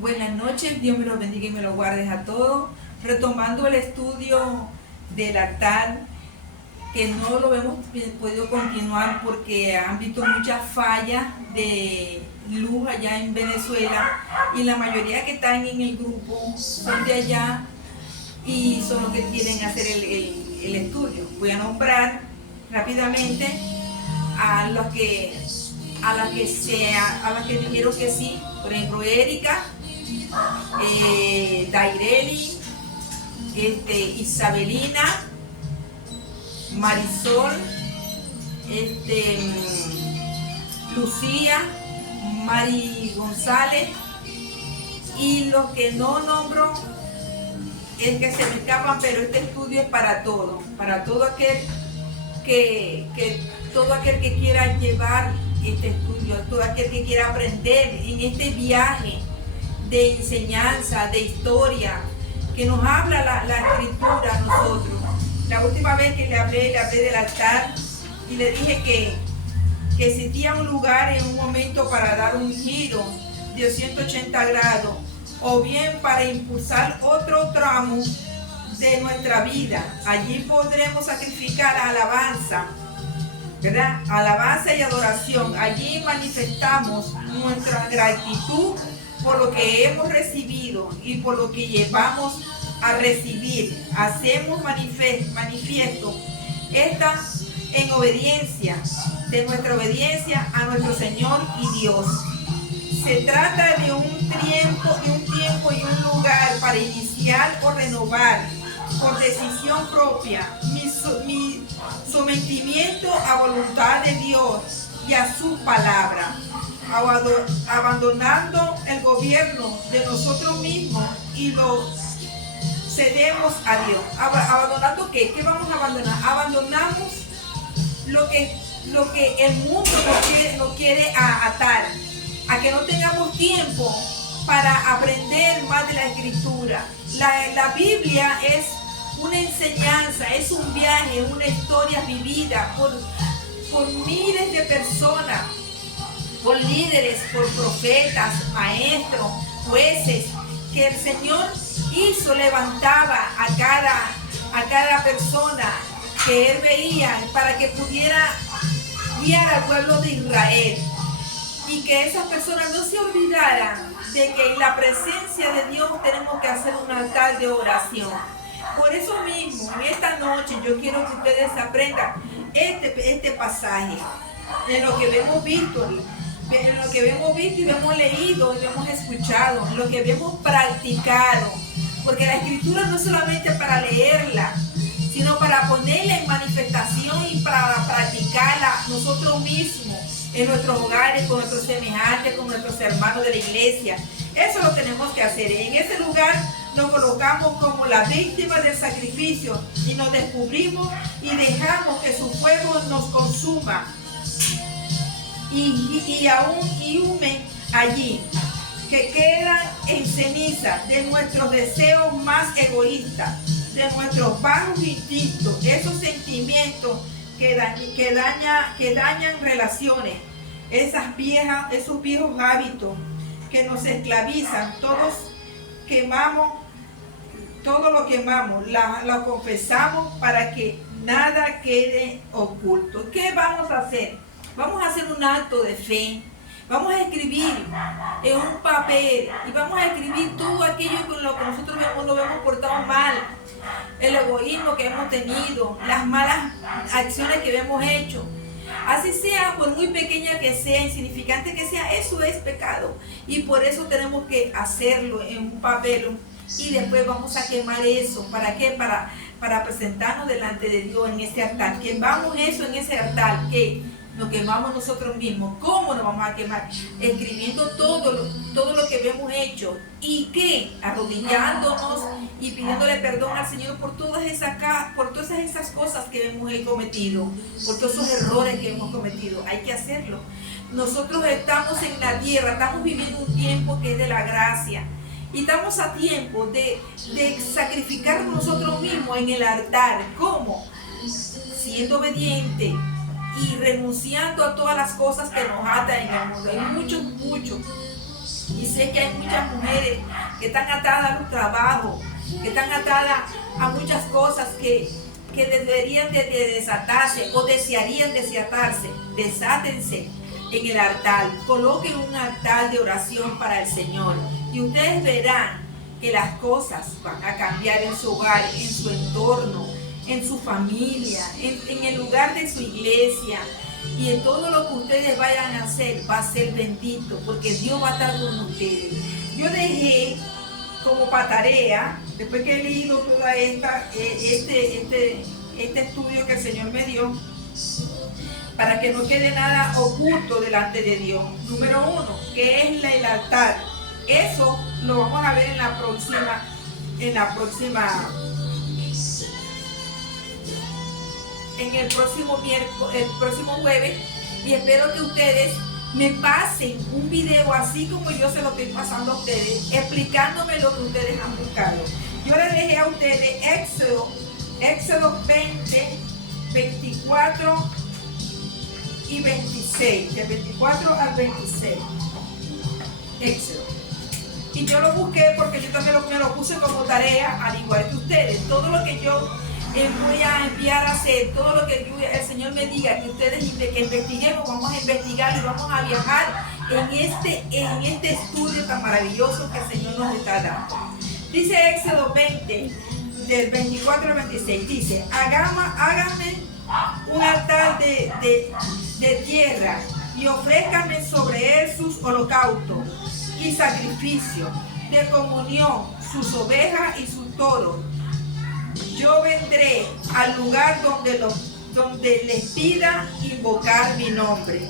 Buenas noches, Dios me los bendiga y me los guarde a todos. Retomando el estudio del altar, que no lo hemos podido continuar porque han visto muchas fallas de luz allá en Venezuela y la mayoría que están en el grupo son de allá y son los que quieren hacer el estudio. Voy a nombrar rápidamente a las que dijeron que sí. Por ejemplo, Erika, Daireli, Isabelina, Marisol, Lucía, Mari González, y los que no nombro es que se me escapan, pero este estudio es para todo aquel que quiera llevar este estudio, todo aquel que quiera aprender en este viaje de enseñanza, de historia, que nos habla la escritura a nosotros. La última vez que le hablé del altar y le dije que existía un lugar en un momento para dar un giro de 180 grados o bien para impulsar otro tramo de nuestra vida. Allí podremos sacrificar alabanza, ¿verdad? Alabanza y adoración. Allí manifestamos nuestra gratitud por lo que hemos recibido y por lo que llevamos a recibir. Hacemos manifiesto esta en obediencia, de nuestra obediencia a nuestro Señor y Dios. Se trata de un tiempo y un lugar para iniciar o renovar por decisión propia mi sometimiento a voluntad de Dios y a su palabra, abandonando el gobierno de nosotros mismos y lo cedemos a Dios. ¿Abandonando qué? ¿Qué vamos a abandonar? Abandonamos lo que el mundo nos quiere atar, a que no tengamos tiempo para aprender más de la Escritura. La Biblia es una enseñanza, es un viaje, una historia vivida por miles de personas, por líderes, por profetas, maestros, jueces, que el Señor levantaba a cada persona que Él veía para que pudiera guiar al pueblo de Israel, y que esas personas no se olvidaran de que en la presencia de Dios tenemos que hacer un altar de oración. Por eso mismo, en esta noche yo quiero que ustedes aprendan este pasaje, en lo que hemos visto y hemos leído y hemos escuchado, lo que hemos practicado, porque la Escritura no es solamente para leerla, sino para ponerla en manifestación y para practicarla nosotros mismos en nuestros hogares, con nuestros semejantes, con nuestros hermanos de la iglesia. Eso lo tenemos que hacer. En ese lugar nos colocamos como la víctima del sacrificio y nos descubrimos y dejamos que su fuego nos consuma y hume allí, que quedan en ceniza de nuestros deseos más egoístas, de nuestros bajos instintos, esos sentimientos que dañan relaciones, esos viejos hábitos que nos esclavizan. Todo lo quemamos, lo confesamos para que nada quede oculto. ¿Qué vamos a hacer? Vamos a hacer un acto de fe. Vamos a escribir en un papel y vamos a escribir todo aquello con lo que nosotros nos hemos portado mal, el egoísmo que hemos tenido, las malas acciones que hemos hecho. Así sea, por muy pequeña que sea, insignificante que sea, eso es pecado. Y por eso tenemos que hacerlo en un papel y después vamos a quemar eso. ¿Para qué? Para presentarnos delante de Dios en ese altar. Quemamos eso en ese altar, que nos quemamos nosotros mismos. ¿Cómo nos vamos a quemar? Escribiendo todo lo que hemos hecho. ¿Y qué? Arrodillándonos y pidiéndole perdón al Señor por todas esas cosas que hemos cometido, por todos esos errores que hemos cometido. Hay que hacerlo. Nosotros estamos en la tierra, estamos viviendo un tiempo que es de la gracia. Y estamos a tiempo de sacrificar nosotros mismos en el altar. ¿Cómo? Siendo obediente y renunciando a todas las cosas que nos atan en el mundo. Hay muchos. Y sé que hay muchas mujeres que están atadas a los trabajos, que están atadas a muchas cosas que deberían de desatarse o desearían desatarse. Desátense en el altar, coloquen un altar de oración para el Señor y ustedes verán que las cosas van a cambiar en su hogar, en su entorno, en su familia, en el lugar de su iglesia, y en todo lo que ustedes vayan a hacer va a ser bendito, porque Dios va a estar con ustedes. Yo dejé como para tarea, después que he leído toda este estudio que el Señor me dio, para que no quede nada oculto delante de Dios. Número 1, que es el altar. Eso lo vamos a ver en el próximo jueves, y espero que ustedes me pasen un video así como yo se lo estoy pasando a ustedes, explicándome lo que ustedes han buscado. Yo les dejé a ustedes Éxodo 20, 24 y 26, de 24 al 26. Éxodo. Y yo lo busqué porque yo también me lo puse como tarea, al igual que ustedes. Todo lo que yo voy a enviar a hacer, todo lo que el Señor me diga que ustedes que investiguemos, vamos a investigar y vamos a viajar en este estudio tan maravilloso que el Señor nos está dando. Dice Éxodo 20, del 24 al 26, dice: háganme un altar de tierra y ofrézcanme sobre él sus holocaustos y sacrificios de comunión, sus ovejas y sus toros. Yo vendré al lugar donde les pida invocar mi nombre.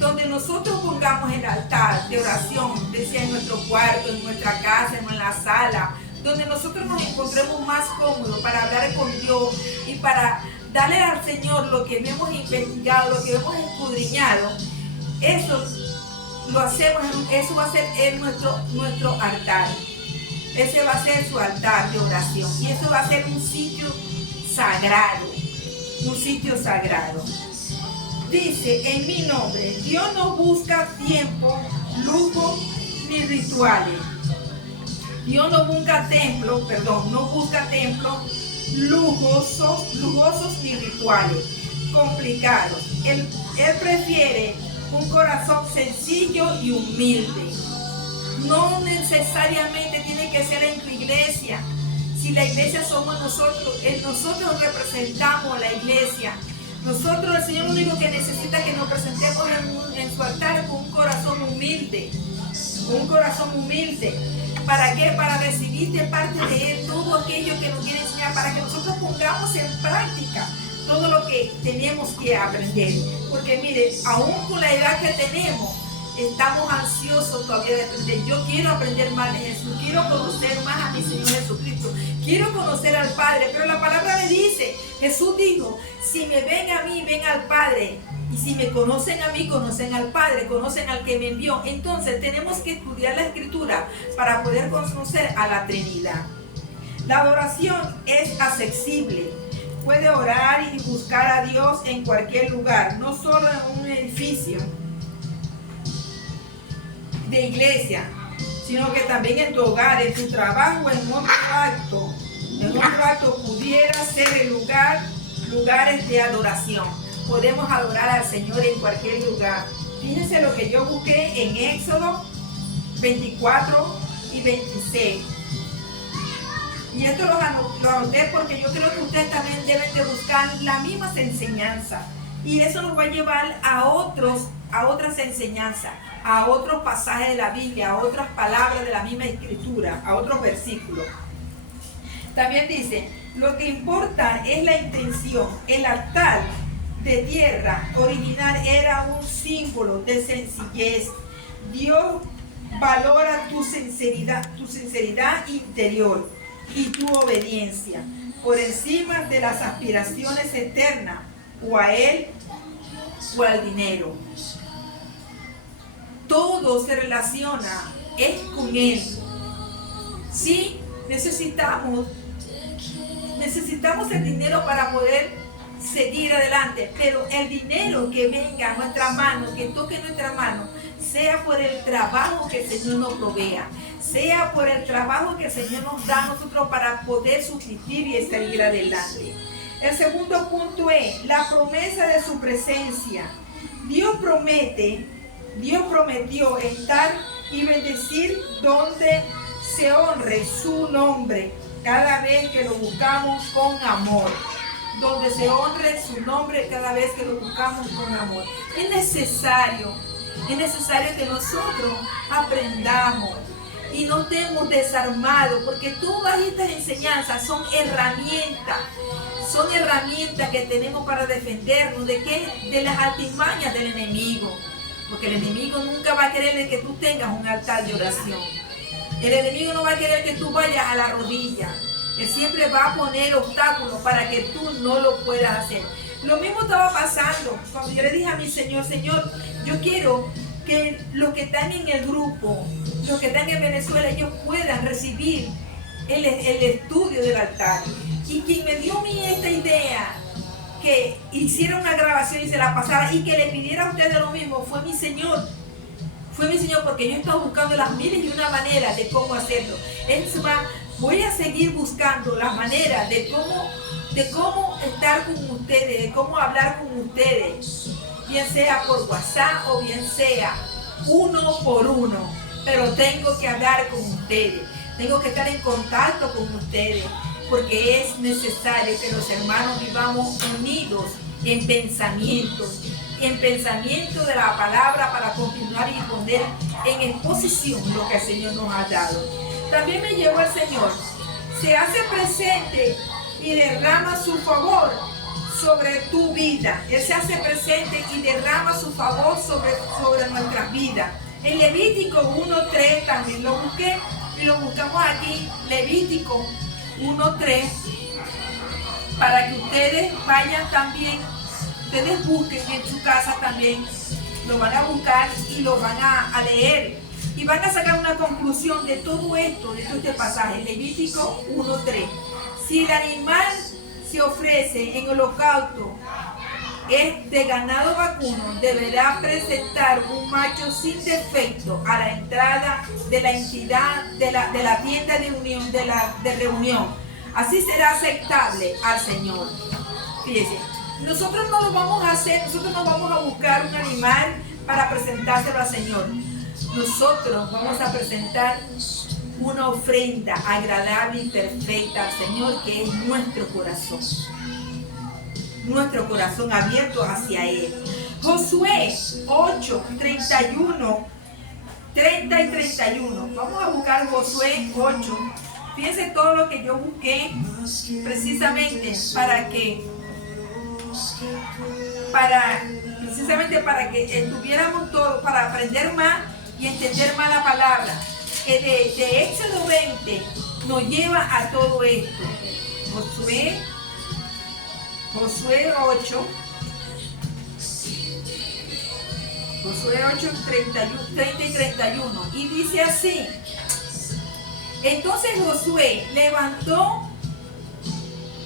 Donde nosotros pongamos el altar de oración, decía, en nuestro cuarto, en nuestra casa, en la sala, donde nosotros nos encontremos más cómodos para hablar con Dios y para darle al Señor lo que hemos investigado, lo que hemos escudriñado. Eso lo hacemos, eso va a ser nuestro altar. Ese va a ser su altar de oración. Y eso va a ser un sitio sagrado. Un sitio sagrado. Dice: en mi nombre, Dios no busca tiempo, lujo ni rituales. Dios no busca templos lujosos ni rituales complicados. Él prefiere un corazón sencillo y humilde. No necesariamente tiene que ser en tu iglesia. Si la iglesia somos nosotros, nosotros representamos a la iglesia. Nosotros, el Señor, lo único que necesita es que nos presentemos en su altar con un corazón humilde. Un corazón humilde. ¿Para qué? Para recibir de parte de Él todo aquello que nos quiere enseñar, para que nosotros pongamos en práctica todo lo que tenemos que aprender. Porque mire, aún con la edad que tenemos, estamos ansiosos todavía de aprender. Yo quiero aprender más de Jesús, quiero conocer más a mi Señor Jesucristo, quiero conocer al Padre, pero la palabra me dice, Jesús dijo: si me ven a mí, ven al Padre, y si me conocen a mí, conocen al Padre, conocen al que me envió. Entonces tenemos que estudiar la Escritura para poder conocer a la Trinidad. La adoración es accesible. Puede orar y buscar a Dios en cualquier lugar, no solo en un edificio de iglesia, sino que también en tu hogar, en tu trabajo, en otro acto pudiera ser el lugares de adoración. Podemos adorar al Señor en cualquier lugar. Fíjense lo que yo busqué en Éxodo 24 y 26. Y esto lo anoté porque yo creo que ustedes también deben de buscar las mismas enseñanzas. Y eso nos va a llevar a otras enseñanzas, a otros pasajes de la Biblia, a otras palabras de la misma Escritura, a otros versículos. También dice: lo que importa es la intención. El altar de tierra original era un símbolo de sencillez. Dios valora tu sinceridad interior y tu obediencia por encima de las aspiraciones eternas, o a Él o al dinero. Todo se relaciona con Él. Sí, necesitamos el dinero para poder seguir adelante, pero el dinero que venga a nuestra mano, que toque nuestra mano, sea por el trabajo que el Señor nos provea, sea por el trabajo que el Señor nos da a nosotros para poder subsistir y seguir adelante. El segundo punto es la promesa de su presencia. Dios prometió estar y bendecir donde se honre su nombre cada vez que lo buscamos con amor. Donde se honre su nombre cada vez que lo buscamos con amor. Es necesario que nosotros aprendamos y no estemos desarmados, porque todas estas enseñanzas son herramientas que tenemos para defendernos de las artimañas del enemigo, porque el enemigo nunca va a querer que tú tengas un altar de oración. El enemigo no va a querer que tú vayas a la rodilla. Él siempre va a poner obstáculos para que tú no lo puedas hacer. Lo mismo estaba pasando cuando yo le dije a mi Señor, Señor, yo quiero que los que están en el grupo, los que están en Venezuela, ellos puedan recibir el estudio del altar. Y quien me dio a mí esta idea, que hiciera una grabación y se la pasara y que le pidiera a ustedes lo mismo, fue mi Señor. Fue mi Señor, porque yo he estado buscando las miles y una maneras de cómo hacerlo. Voy a seguir buscando las maneras de cómo estar con ustedes, de cómo hablar con ustedes, bien sea por WhatsApp o bien sea uno por uno, pero tengo que hablar con ustedes, tengo que estar en contacto con ustedes, porque es necesario que los hermanos vivamos unidos en pensamiento de la palabra, para continuar y poner en exposición lo que el Señor nos ha dado. También me llevó el Señor, se hace presente y derrama su favor sobre tu vida. Él se hace presente y derrama su favor sobre nuestras vidas. En Levítico 1:3 también lo busqué y lo buscamos aquí, Levítico 1:3, para que ustedes vayan también, ustedes busquen en su casa también, lo van a buscar y lo van a leer. Y van a sacar una conclusión de todo esto, de todo este pasaje, Levítico 1:3. Si el animal se ofrece en holocausto es de ganado vacuno, deberá presentar un macho sin defecto a la entrada de la entidad de la tienda de unión, de reunión. Así será aceptable al Señor. Fíjense, nosotros no lo vamos a hacer, nosotros no vamos a buscar un animal para presentárselo al Señor. Nosotros vamos a presentar una ofrenda agradable y perfecta al Señor, que es nuestro corazón abierto hacia Él. Josué 8, 31, 30 y 31. Vamos a buscar Josué 8. Fíjense todo lo que yo busqué precisamente para que estuviéramos todos, para aprender más y entender más la palabra, que de Éxodo 20 nos lleva a todo esto. Josué 8, 30 y 31, y dice así: entonces Josué levantó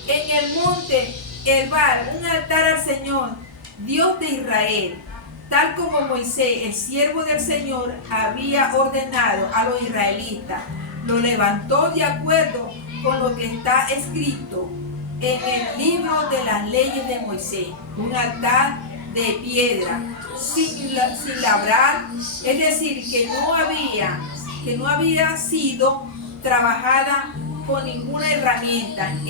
en el monte Ebal un altar al Señor, Dios de Israel, tal como Moisés, el siervo del Señor, había ordenado a los israelitas. Lo levantó de acuerdo con lo que está escrito en el libro de las leyes de Moisés, un altar de piedra, sin labrar, es decir, que no había sido trabajada con ninguna herramienta. En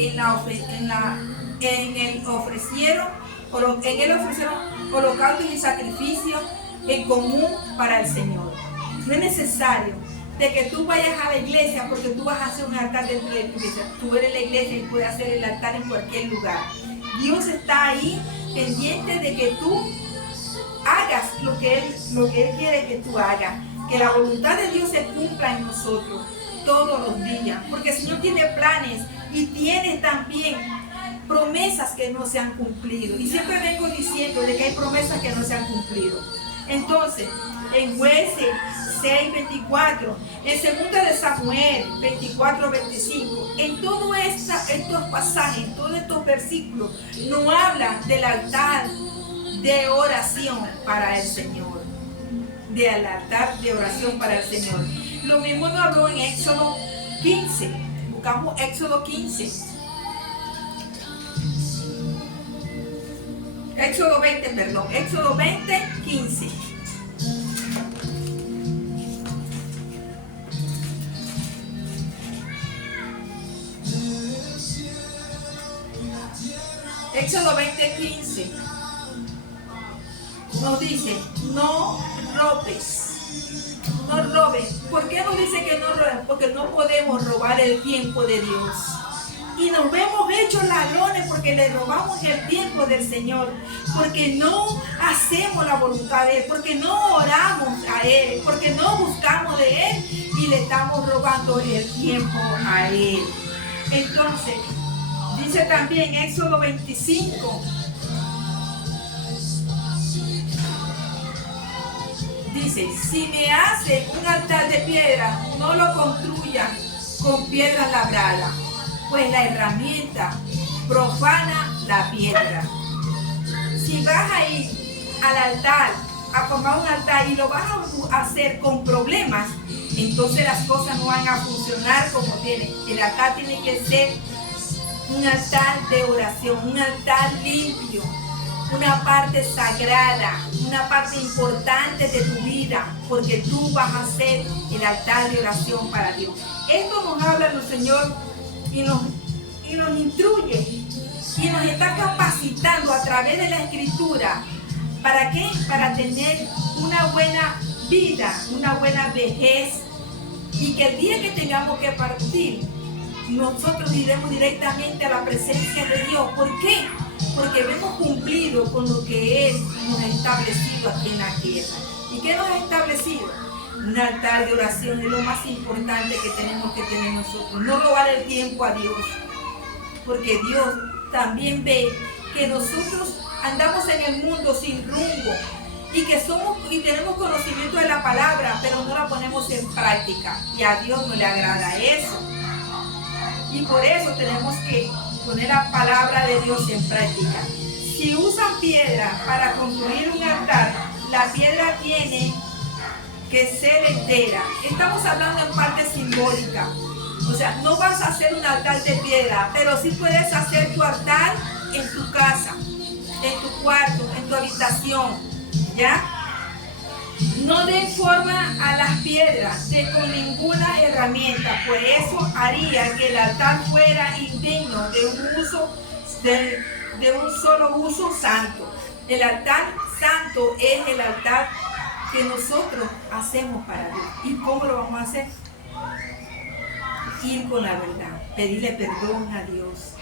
él ofrecieron holocaustos y sacrificios en común para el Señor. No es necesario de que tú vayas a la iglesia porque tú vas a hacer un altar dentro de tu iglesia. Tú eres la iglesia y puedes hacer el altar en cualquier lugar. Dios está ahí pendiente de que tú hagas lo que Él quiere que tú hagas. Que la voluntad de Dios se cumpla en nosotros todos los días. Porque el Señor tiene planes y tiene también promesas que no se han cumplido. Y siempre vengo diciendo de que hay promesas que no se han cumplido. Entonces, en Jueces 6:24, en 2 de Samuel 24:25, en todos estos pasajes, en todos estos versículos, nos habla del altar de oración para el Señor. del altar de oración para el Señor. Lo mismo nos habló en Éxodo 15. Buscamos Éxodo 15. Éxodo 20, perdón. Éxodo 20, 15. Éxodo 20, 15 nos dice, no robes, no roben. ¿Por qué nos dice que no roben? Porque no podemos robar el tiempo de Dios. Y nos vemos hechos ladrones porque le robamos el tiempo del Señor, porque no hacemos la voluntad de Él, porque no oramos a Él, porque no buscamos de Él y le estamos robando el tiempo a Él. Entonces, dice también Éxodo 25. Dice, si me hace un altar de piedra, no lo construyan con piedra labrada, pues la herramienta profana la piedra. Si vas a ir al altar, a formar un altar y lo vas a hacer con problemas, entonces las cosas no van a funcionar como tienen. El altar tiene que ser un altar de oración, un altar limpio, una parte sagrada, una parte importante de tu vida, porque tú vas a ser el altar de oración para Dios. Esto nos habla el Señor y nos instruye y nos está capacitando a través de la Escritura. ¿Para qué? Para tener una buena vida, una buena vejez, y que el día que tengamos que partir, nosotros iremos directamente a la presencia de Dios. ¿Por qué? Porque hemos cumplido con lo que Él nos ha establecido aquí en la tierra. ¿Y qué nos ha establecido? Un altar de oración es lo más importante que tenemos que tener nosotros. No robar el tiempo a Dios, porque Dios también ve que nosotros andamos en el mundo sin rumbo y que somos y tenemos conocimiento de la palabra, pero no la ponemos en práctica, y a Dios no le agrada eso. Y por eso tenemos que poner la palabra de Dios en práctica. Si usan piedra para construir un altar, la piedra tiene que ser entera. Estamos hablando en parte simbólica. O sea, no vas a hacer un altar de piedra, pero sí puedes hacer tu altar en tu casa, en tu cuarto, en tu habitación, ¿ya? No den forma a las piedras con ninguna herramienta, pues eso haría que el altar fuera indigno de un solo uso santo. El altar santo es el altar que nosotros hacemos para Dios. ¿Y cómo lo vamos a hacer? Ir con la verdad, pedirle perdón a Dios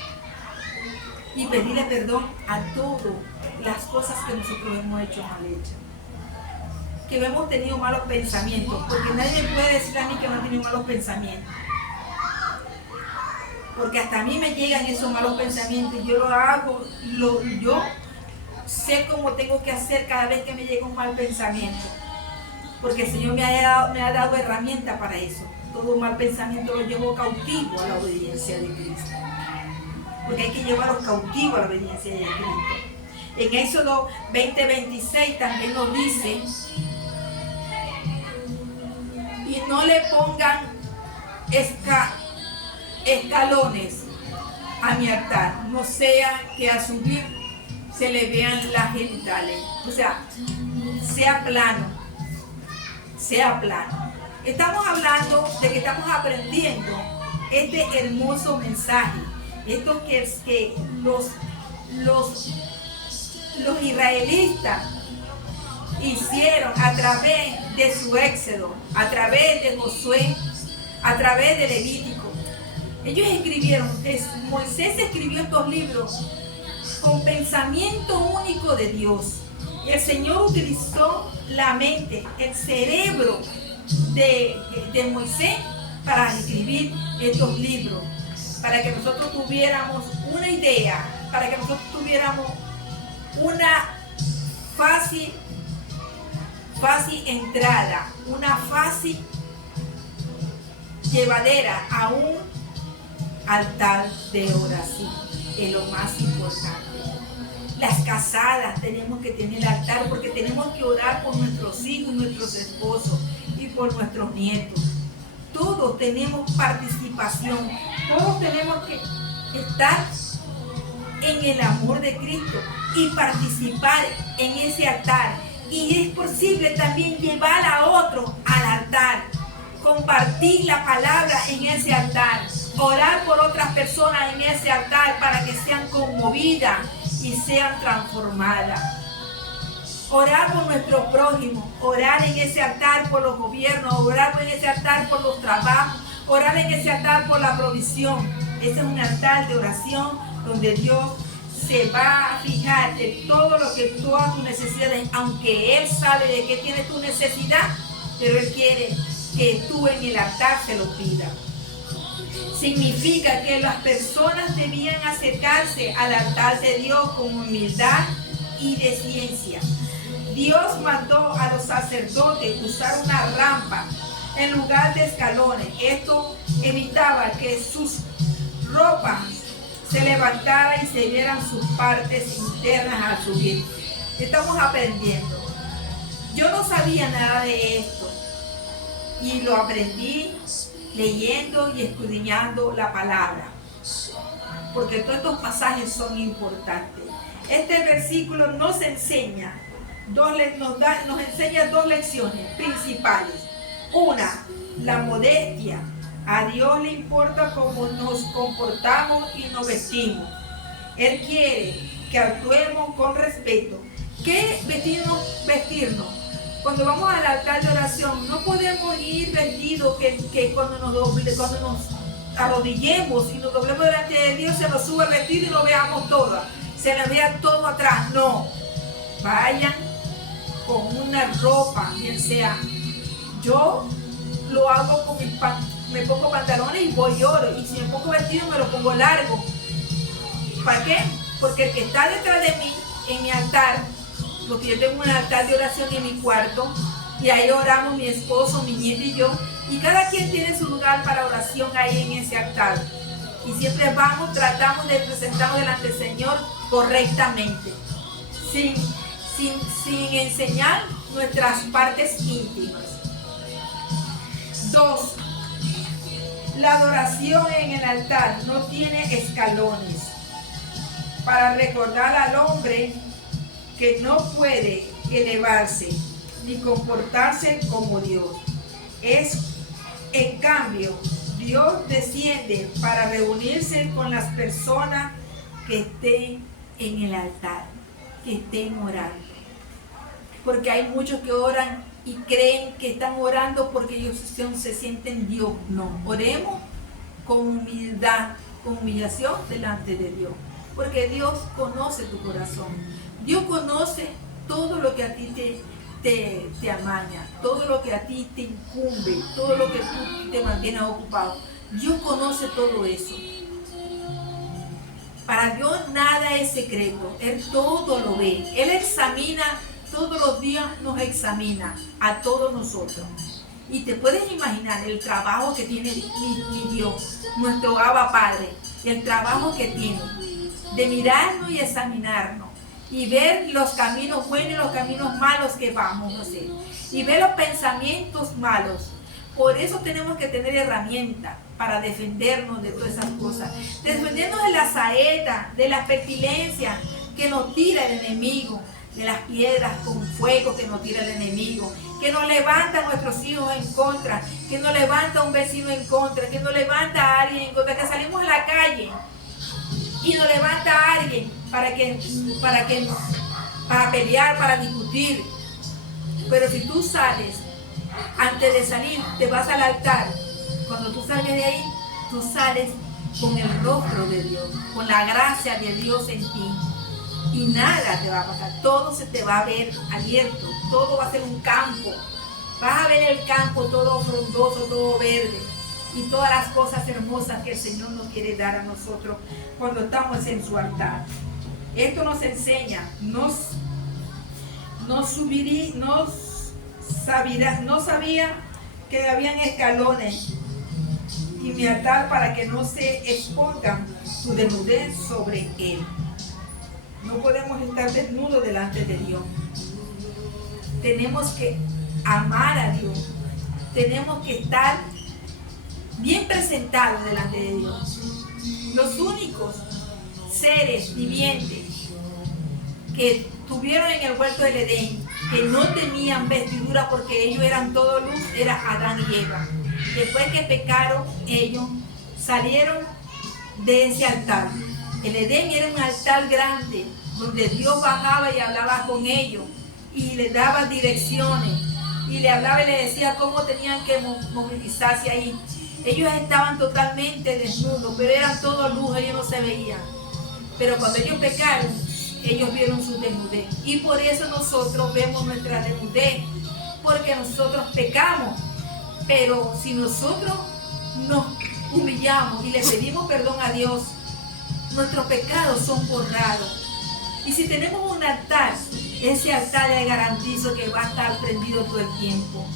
y pedirle perdón a todas las cosas que nosotros hemos hecho mal hechas. Que hemos tenido malos pensamientos, porque nadie me puede decir a mí que no he tenido malos pensamientos, porque hasta a mí me llegan esos malos pensamientos y yo lo hago, yo sé cómo tengo que hacer cada vez que me llega un mal pensamiento, porque el Señor me ha dado herramientas para eso. Todo mal pensamiento lo llevo cautivo a la obediencia de Cristo, porque hay que llevarlos cautivos a la obediencia de Cristo. En Éxodo 20:26 también nos dice, y no le pongan escalones a mi altar, no sea que al subir se le vean las genitales. O sea, sea plano, sea plano. Estamos hablando de que estamos aprendiendo este hermoso mensaje. Esto que es que los israelitas hicieron a través de su éxodo, a través de Josué, a través de Levítico. Ellos escribieron, Moisés escribió estos libros con pensamiento único de Dios. Y el Señor utilizó la mente, el cerebro de Moisés para escribir estos libros, para que nosotros tuviéramos una idea, para que nosotros tuviéramos una fácil entrada, una fácil llevadera a un altar de oración. Es lo más importante. Las casadas tenemos que tener altar porque tenemos que orar por nuestros hijos, nuestros esposos y por nuestros nietos. Todos tenemos participación, todos tenemos que estar en el amor de Cristo y participar en ese altar. Y es posible también llevar a otro al altar, compartir la palabra en ese altar, orar por otras personas en ese altar para que sean conmovidas y sean transformadas. Orar por nuestro prójimo, orar en ese altar por los gobiernos, orar en ese altar por los trabajos, orar en ese altar por la provisión. Ese es un altar de oración donde Dios se va a fijar de todo lo que todas tus necesidades, aunque Él sabe de qué tiene tu necesidad, pero Él quiere que tú en el altar se lo pidas. Significa que las personas debían acercarse al altar de Dios con humildad y de ciencia. Dios mandó a los sacerdotes usar una rampa en lugar de escalones. Esto evitaba que sus ropas se levantaran y se vieran sus partes internas al subir. Estamos aprendiendo. Yo no sabía nada de esto y lo aprendí leyendo y escudriñando la palabra, porque todos estos pasajes son importantes. Este versículo nos enseña nos enseña dos lecciones principales. Una, la modestia. A Dios le importa cómo nos comportamos y nos vestimos. Él quiere que actuemos con respeto. ¿Qué vestirnos? Cuando vamos al altar de oración, no podemos ir vestidos que cuando nos arrodillemos y nos doblemos delante de Dios se nos suba el vestido y lo veamos todo. Se nos vea todo atrás. No. Vayan con una ropa, bien sea. Yo lo hago con me pongo pantalones y voy y oro. Y si me pongo vestido me lo pongo largo. ¿Para qué? Porque el que está detrás de mí en mi altar, porque yo tengo un altar de oración en mi cuarto y ahí oramos mi esposo, mi nieto y yo, y cada quien tiene su lugar para oración ahí en ese altar. Y siempre tratamos de presentarnos delante del Señor correctamente, sin enseñar nuestras partes íntimas. 2. La adoración en el altar no tiene escalones. Para recordar al hombre que no puede elevarse ni comportarse como Dios. En cambio, Dios desciende para reunirse con las personas que estén en el altar, que estén orando. Porque hay muchos que oran y creen que están orando porque ellos se sienten Dios. No, oremos con humildad, con humillación delante de Dios. Porque Dios conoce tu corazón. Dios conoce todo lo que a ti te amaña, todo lo que a ti te incumbe, todo lo que tú te mantienes ocupado. Dios conoce todo eso. Para Dios nada es secreto. Él todo lo ve. Él examina, todos los días nos examina a todos nosotros. Y te puedes imaginar el trabajo que tiene mi Dios, nuestro Abba Padre, el trabajo que tiene de mirarnos y examinarnos y ver los caminos buenos y los caminos malos que vamos a hacer y ver los pensamientos malos. Por eso tenemos que tener herramientas para defendernos de todas esas cosas, defendernos de la saeta, de la pestilencia que nos tira el enemigo, de las piedras con fuego que nos tira el enemigo, que nos levanta a nuestros hijos en contra, que nos levanta a un vecino en contra, que nos levanta a alguien en contra, que salimos a la calle y nos levanta a alguien para pelear, para discutir. Pero si tú sales, antes de salir, te vas al altar, cuando tú sales de ahí, tú sales con el rostro de Dios, con la gracia de Dios en ti. Y nada te va a pasar, todo se te va a ver abierto, todo va a ser un campo. Vas a ver el campo todo frondoso, todo verde. Y todas las cosas hermosas que el Señor nos quiere dar a nosotros cuando estamos en su altar. Esto nos enseña, no sabía que habían escalones y mi altar para que no se expongan su desnudez sobre él. No podemos estar desnudos delante de Dios. Tenemos que amar a Dios. Tenemos que estar bien presentados delante de Dios. Los únicos seres vivientes que tuvieron en el huerto del Edén, que no tenían vestidura porque ellos eran todo luz, era Adán y Eva. Después que pecaron, ellos salieron de ese altar. El Edén era un altar grande, donde Dios bajaba y hablaba con ellos, y les daba direcciones, y le hablaba y le decía cómo tenían que movilizarse ahí. Ellos estaban totalmente desnudos, pero eran todo luz, ellos no se veían. Pero cuando ellos pecaron, ellos vieron su desnudez. Y por eso nosotros vemos nuestra desnudez, porque nosotros pecamos. Pero si nosotros nos humillamos y le pedimos perdón a Dios, nuestros pecados son borrados. Y si tenemos un altar, ese altar le garantizo que va a estar prendido todo el tiempo.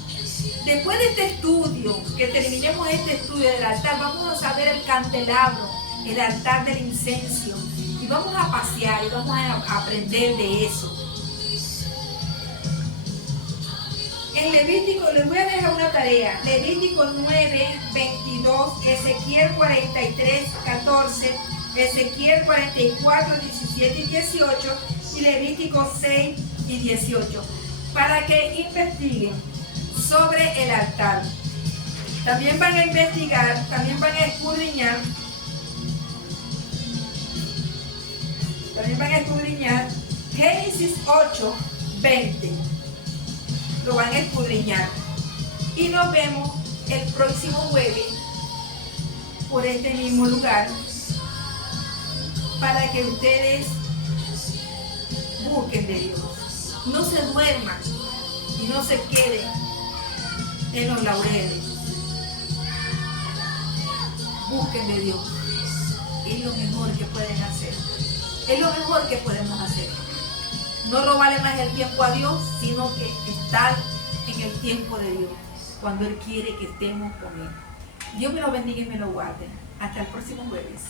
Después de este estudio, que terminemos este estudio del altar, vamos a saber el candelabro, el altar del incenso. Y vamos a pasear y vamos a aprender de eso. En Levítico, les voy a dejar una tarea. Levítico 9, 22, Ezequiel 43, 14, Ezequiel 44, 17 y 18 y Levítico 6 y 18. Para que investiguen sobre el altar. También van a investigar, también van a escudriñar. También van a escudriñar Génesis 8, 20. Lo van a escudriñar. Y nos vemos el próximo jueves por este mismo lugar para que ustedes busquen de Dios. No se duerman y no se queden en los laureles. Busquen de Dios. Es lo mejor que pueden hacer. Es lo mejor que podemos hacer. No robarle más el tiempo a Dios, sino que estar en el tiempo de Dios, cuando Él quiere que estemos con Él. Dios me lo bendiga y me lo guarde. Hasta el próximo jueves.